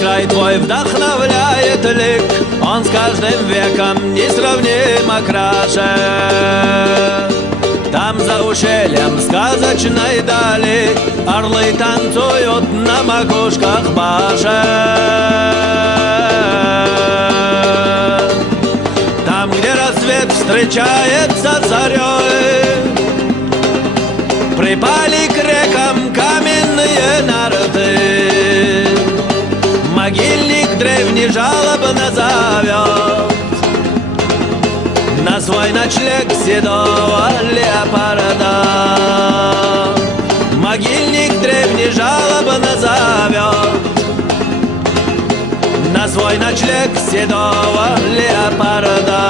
край твой вдохновляет лик, он с каждым веком несравнимо краше. Там за ущельем сказочной дали орлы танцуют на макушках башен. Там, где рассвет встречается с зарей, припали к рекам каменные нарты. Могильник древний жалобно зовет на свой ночлег седого леопарда. Могильник древний жалобно зовет на свой ночлег седого леопарда.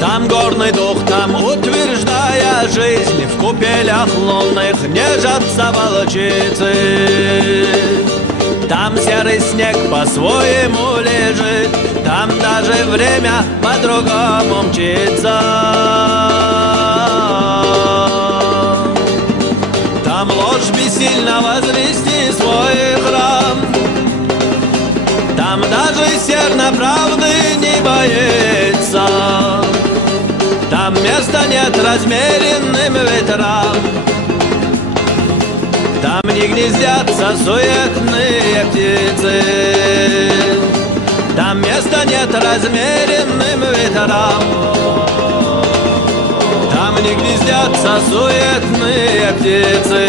Там горный дух, там утверждая жизнь, в купелях лунных нежатся волчицы. Там серый снег по-своему лежит, там даже время по-другому мчится. Там ложь бессильно возвести свой храм, там даже серна правды не боится. Там места нет размеренным ветрам, там не гнездятся суетные птицы. Там места нет размеренным ветрам, там не гнездятся суетные птицы.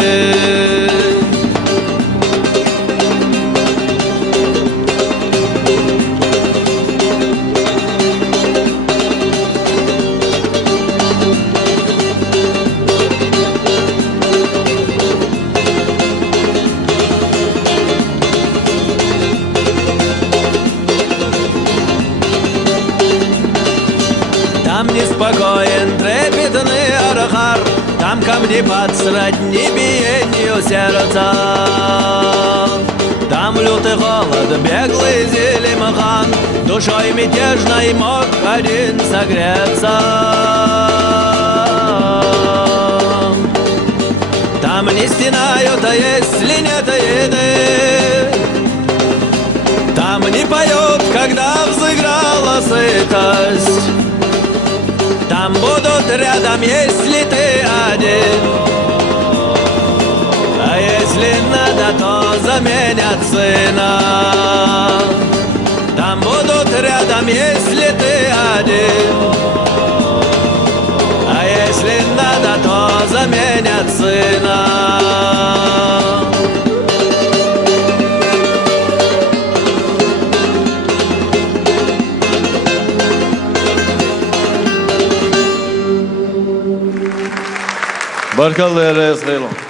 Там неспокоен трепетный архар, там камни под сродни биению сердца. Там лютый холод, беглый Зелимхан, душой мятежной мог один согреться. Там не стенают, а если нет еды, там не поют, когда взыграла сытость. Там будут рядом, если ты один, а если надо, то заменят сына. Там будут рядом, если ты один, а если надо, то заменят сына. Barkallı Erez Leylon.